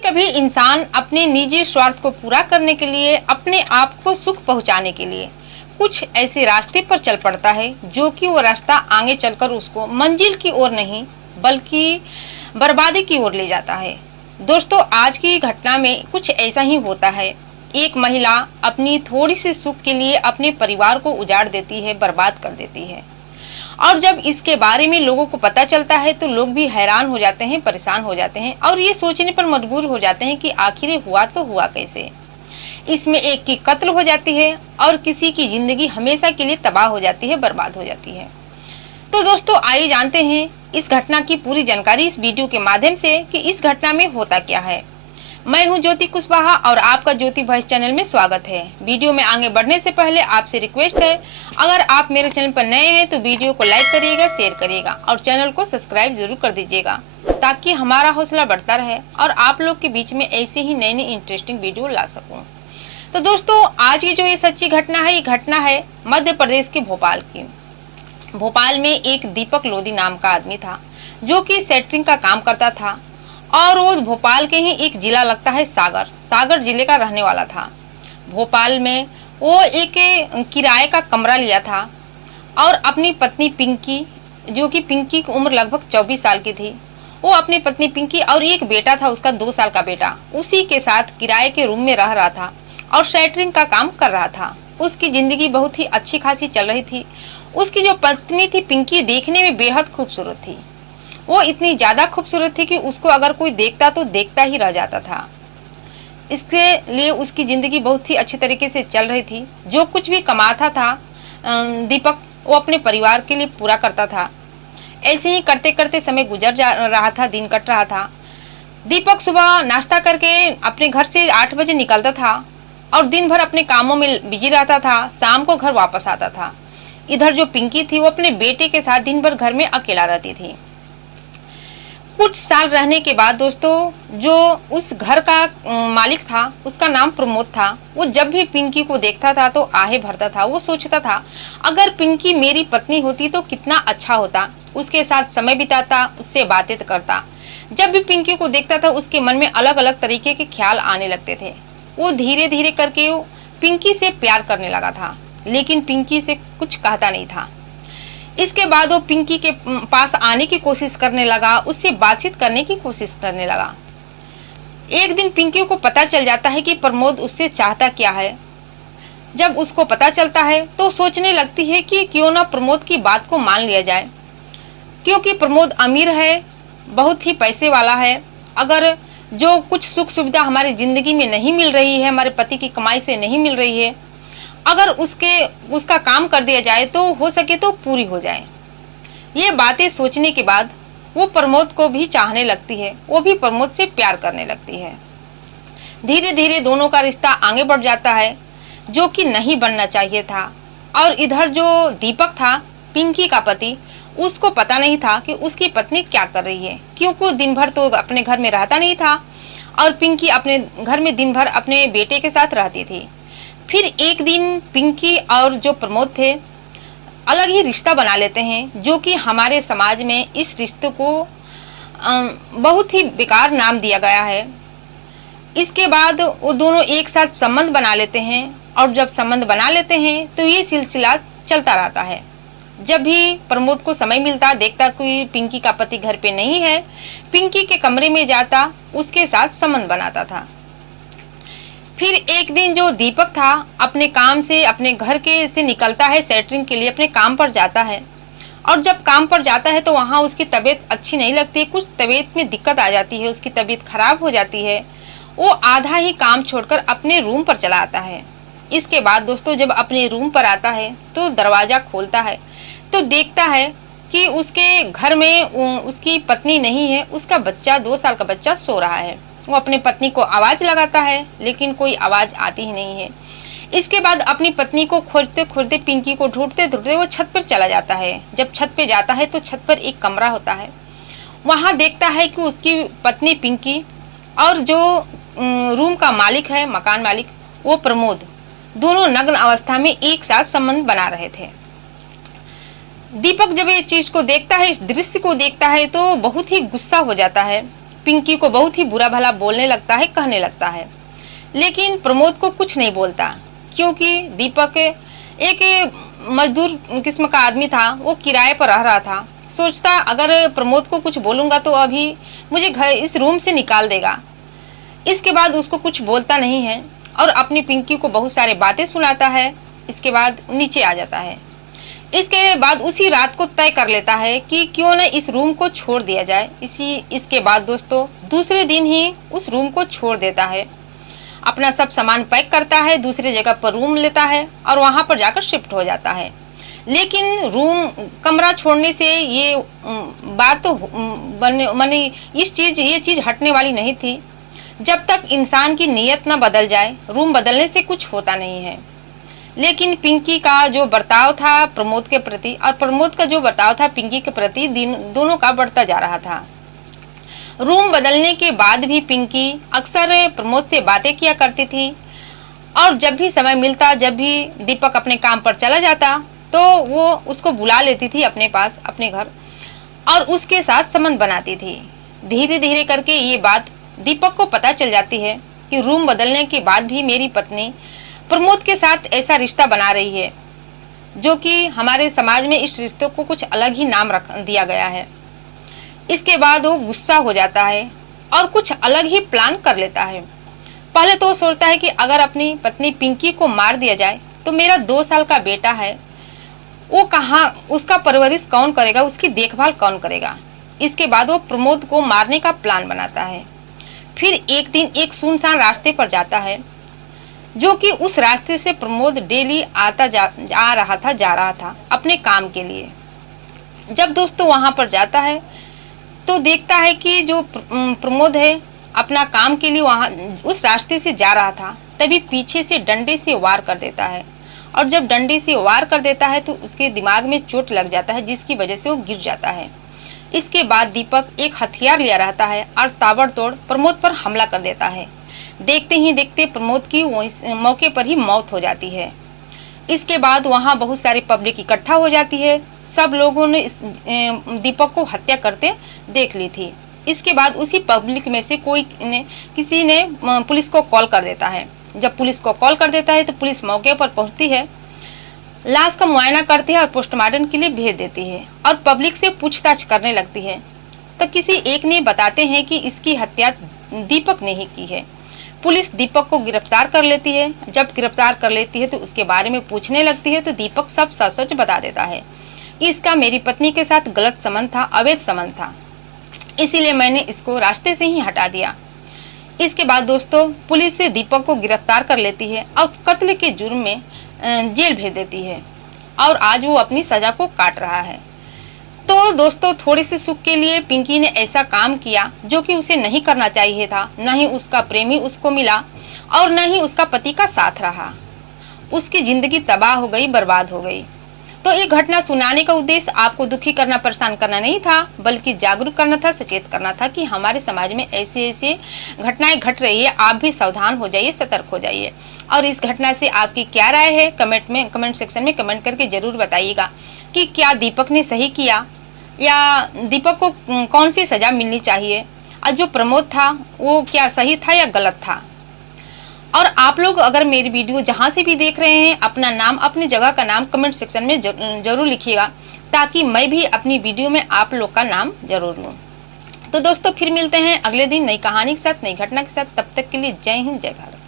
कभी इंसान अपने निजी स्वार्थ को पूरा करने के लिए, अपने आप को सुख पहुंचाने के लिए कुछ ऐसे रास्ते पर चल पड़ता है जो कि वो रास्ता आगे चलकर उसको मंजिल की ओर नहीं बल्कि बर्बादी की ओर ले जाता है। दोस्तों, आज की घटना में कुछ ऐसा ही होता है। एक महिला अपनी थोड़ी सी सुख के लिए अपने परिवार को उजाड़ देती है, बर्बाद कर देती है। और जब इसके बारे में लोगों को पता चलता है तो लोग भी हैरान हो जाते हैं, परेशान हो जाते हैं और ये सोचने पर मजबूर हो जाते हैं कि आखिर हुआ तो हुआ कैसे। इसमें एक की कत्ल हो जाती है और किसी की जिंदगी हमेशा के लिए तबाह हो जाती है, बर्बाद हो जाती है। तो दोस्तों, आइए जानते हैं इस घटना की पूरी जानकारी इस वीडियो के माध्यम से कि इस घटना में होता क्या है। मैं हूं ज्योति कुशवाहा और आपका ज्योति वॉइस चैनल में स्वागत है। वीडियो में आगे बढ़ने से पहले आपसे रिक्वेस्ट है, अगर आप मेरे चैनल पर नए हैं तो वीडियो को लाइक करिएगा, शेयर करिएगा और चैनल को सब्सक्राइब जरूर कर दीजिएगा ताकि हमारा हौसला बढ़ता रहे और आप लोग के बीच में ऐसे ही नई नई इंटरेस्टिंग वीडियो ला सकूं। तो दोस्तों, आज की जो ये सच्ची घटना है, ये घटना है मध्य प्रदेश के भोपाल की। भोपाल में एक दीपक लोधी नाम का आदमी था जो कि सेटरिंग का काम करता था और वो भोपाल के ही एक जिला लगता है सागर जिले का रहने वाला था। भोपाल में वो एक किराए का कमरा लिया था और अपनी पत्नी पिंकी, जो कि पिंकी की उम्र लगभग 24 साल की थी, वो अपनी पत्नी पिंकी और एक बेटा था उसका 2 साल का बेटा, उसी के साथ किराए के रूम में रह रहा था और सेटरिंग का काम कर रहा था। उसकी जिंदगी बहुत ही अच्छी खासी चल रही थी। उसकी जो पत्नी थी पिंकी देखने में बेहद खूबसूरत थी। वो इतनी ज्यादा खूबसूरत थी कि उसको अगर कोई देखता तो देखता ही रह जाता था। इसके लिए उसकी जिंदगी बहुत ही अच्छी तरीके से चल रही थी। जो कुछ भी कमाता था दीपक, वो अपने परिवार के लिए पूरा करता था। ऐसे ही करते करते समय गुजर जा रहा था, दिन कट रहा था। दीपक सुबह नाश्ता करके अपने घर से 8 बजे निकलता था और दिन भर अपने कामों में बिजी रहता था। शाम को घर वापस आता था। इधर जो पिंकी थी वो अपने बेटे के साथ दिन भर घर में अकेला रहती थी। कुछ साल रहने के बाद दोस्तों, जो उस घर का मालिक था उसका नाम प्रमोद था। वो जब भी पिंकी को देखता था तो आहे भरता था। वो सोचता था अगर पिंकी मेरी पत्नी होती तो कितना अच्छा होता, उसके साथ समय बिताता, उससे बातें करता। जब भी पिंकी को देखता था उसके मन में अलग अलग तरीके के ख्याल आने लगते थे। वो धीरे धीरे करके वो पिंकी से प्यार करने लगा था, लेकिन पिंकी से कुछ कहता नहीं था। इसके बाद वो पिंकी के पास आने की कोशिश करने लगा, उससे बातचीत करने की कोशिश करने लगा। एक दिन पिंकी को पता चल जाता है कि प्रमोद उससे चाहता क्या है। जब उसको पता चलता है तो सोचने लगती है कि क्यों ना प्रमोद की बात को मान लिया जाए, क्योंकि प्रमोद अमीर है, बहुत ही पैसे वाला है। अगर जो कुछ सुख सुविधा हमारी जिंदगी में नहीं मिल रही है, हमारे पति की कमाई से नहीं मिल रही है, अगर उसका काम कर दिया जाए तो हो सके तो पूरी हो जाए। ये बातें सोचने के बाद वो प्रमोद को भी चाहने लगती है, वो भी प्रमोद से प्यार करने लगती है। धीरे धीरे दोनों का रिश्ता आगे बढ़ जाता है, जो कि नहीं बनना चाहिए था। और इधर जो दीपक था, पिंकी का पति, उसको पता नहीं था कि उसकी पत्नी क्या कर रही है, क्योंकि दिन भर तो अपने घर में रहता नहीं था और पिंकी अपने घर में दिन भर अपने बेटे के साथ रहती थी। फिर एक दिन पिंकी और जो प्रमोद थे अलग ही रिश्ता बना लेते हैं, जो कि हमारे समाज में इस रिश्ते को बहुत ही बेकार नाम दिया गया है। इसके बाद वो दोनों एक साथ संबंध बना लेते हैं और जब संबंध बना लेते हैं तो ये सिलसिला चलता रहता है। जब भी प्रमोद को समय मिलता, देखता कि पिंकी का पति घर पे नहीं है, पिंकी के कमरे में जाता, उसके साथ संबंध बनाता था। फिर एक दिन जो दीपक था अपने काम से, अपने घर के से निकलता है, सेटरिंग के लिए अपने काम पर जाता है। और जब काम पर जाता है तो वहाँ उसकी तबीयत अच्छी नहीं लगती, कुछ तबीयत में दिक्कत आ जाती है, उसकी तबीयत खराब हो जाती है। वो आधा ही काम छोड़कर अपने रूम पर चला आता है। इसके बाद दोस्तों, जब अपने रूम पर आता है तो दरवाजा खोलता है तो देखता है कि उसके घर में उसकी पत्नी नहीं है, उसका बच्चा, 2 साल का बच्चा सो रहा है। वो अपनी पत्नी को आवाज लगाता है लेकिन कोई आवाज आती ही नहीं है। इसके बाद अपनी पत्नी को खोजते खोजते, पिंकी को ढूंढते ढूंढते वो छत पर चला जाता है। जब छत पे जाता है तो छत पर एक कमरा होता है। वहां देखता है कि उसकी पत्नी पिंकी और जो रूम का मालिक है, मकान मालिक, वो प्रमोद, दोनों नग्न अवस्था में एक साथ संबंध बना रहे थे। दीपक जब ये चीज को देखता है, इस दृश्य को देखता है तो बहुत ही गुस्सा हो जाता है पिंकी को बहुत ही बुरा भला बोलने लगता है, कहने लगता है। लेकिन प्रमोद को कुछ नहीं बोलता, क्योंकि दीपक एक मजदूर किस्म का आदमी था, वो किराए पर रह रहा था। सोचता अगर प्रमोद को कुछ बोलूंगा तो अभी मुझे घर इस रूम से निकाल देगा। इसके बाद उसको कुछ बोलता नहीं है और अपनी पिंकी को बहुत सारे बातें सुनाता है। इसके बाद नीचे आ जाता है। इसके बाद उसी रात को तय कर लेता है कि क्यों न इस रूम को छोड़ दिया जाए। इसके बाद दोस्तों दूसरे दिन ही उस रूम को छोड़ देता है, अपना सब सामान पैक करता है, दूसरी जगह पर रूम लेता है और वहां पर जाकर शिफ्ट हो जाता है। लेकिन रूम कमरा छोड़ने से ये बात तो बने ये चीज हटने वाली नहीं थी। जब तक इंसान की नीयत न बदल जाए, रूम बदलने से कुछ होता नहीं है। लेकिन पिंकी का जो बर्ताव था प्रमोद के प्रति और प्रमोद का जो बर्ताव था पिंकी के प्रति दोनों का बढ़ता जा रहा था। रूम बदलने के बाद भी पिंकी अक्सर प्रमोद से बातें किया करती थी और जब भी समय मिलता, जब भी दीपक अपने काम पर चला जाता तो वो उसको बुला लेती थी अपने पास, अपने घर, और उसके साथ संबंध बनाती थी। धीरे धीरे करके ये बात दीपक को पता चल जाती है कि रूम बदलने के बाद भी मेरी पत्नी प्रमोद के साथ ऐसा रिश्ता बना रही है, जो कि हमारे समाज में इस रिश्ते को कुछ अलग ही नाम रख दिया गया है। इसके बाद वो गुस्सा हो जाता है और कुछ अलग ही प्लान कर लेता है। पहले तो वो सोचता है कि अगर अपनी पत्नी पिंकी को मार दिया जाए तो मेरा 2 साल का बेटा है, वो कहाँ, उसका परवरिश कौन करेगा, उसकी देखभाल कौन करेगा। इसके बाद वो प्रमोद को मारने का प्लान बनाता है। फिर एक दिन एक सुनसान रास्ते पर जाता है, जो कि उस रास्ते से प्रमोद डेली जा रहा था अपने काम के लिए। जब दोस्तों वहां पर जाता है तो देखता है कि जो प्रमोद है अपना काम के लिए वहां उस रास्ते से जा रहा था, तभी पीछे से डंडे से वार कर देता है। और जब डंडे से वार कर देता है तो उसके दिमाग में चोट लग जाता है, जिसकी वजह से वो गिर जाता है। इसके बाद दीपक एक हथियार लिया रहता है और ताबड़तोड़ प्रमोद पर हमला कर देता है। देखते ही देखते प्रमोद की मौके पर ही मौत हो जाती है। इसके बाद वहां बहुत सारी पब्लिक इकट्ठा हो जाती है। सब लोगों ने इस दीपक को हत्या करते देख ली थी। इसके बाद उसी पब्लिक में से किसी ने पुलिस को कॉल कर देता है। जब पुलिस को कॉल कर देता है तो पुलिस मौके पर पहुंचती है, लाश का मुआयना करती है और पोस्टमार्टम के लिए भेज देती है और पब्लिक से पूछताछ करने लगती है। तो किसी एक ने बताते हैं कि इसकी हत्या दीपक ने ही की है। पुलिस दीपक को गिरफ्तार कर लेती है। जब गिरफ्तार कर लेती है तो उसके बारे में पूछने लगती है तो दीपक सब सच बता देता है कि इसका मेरी पत्नी के साथ गलत संबंध था, अवैध संबंध था, इसीलिए मैंने इसको रास्ते से ही हटा दिया। इसके बाद दोस्तों पुलिस से दीपक को गिरफ्तार कर लेती है और कत्ल के जुर्म में जेल भेज देती है और आज वो अपनी सजा को काट रहा है। तो दोस्तों थोड़ी सी सुख के लिए पिंकी ने ऐसा काम किया जो कि उसे नहीं करना चाहिए था। न ही उसका प्रेमी उसको मिला और न ही उसका पति का साथ रहा। उसकी जिंदगी तबाह हो गई, बर्बाद हो गई। तो ये घटना सुनाने का उद्देश्य आपको दुखी करना, परेशान करना नहीं था, बल्कि जागरूक करना था, सचेत करना था कि हमारे समाज में ऐसे ऐसे घटनाएं घट रही है। आप भी सावधान हो जाइए, सतर्क हो जाइए। और इस घटना से आपकी क्या राय है कमेंट सेक्शन में कमेंट करके जरूर बताइएगा कि क्या दीपक ने सही किया या दीपक को कौन सी सजा मिलनी चाहिए, और जो प्रमोद था वो क्या सही था या गलत था। और आप लोग अगर मेरी वीडियो जहां से भी देख रहे हैं, अपना नाम, अपनी जगह का नाम कमेंट सेक्शन में जरूर लिखिएगा, ताकि मैं भी अपनी वीडियो में आप लोग का नाम जरूर लूँ। तो दोस्तों फिर मिलते हैं अगले दिन नई कहानी के साथ, नई घटना के साथ। तब तक के लिए जय हिंद, जय भारत।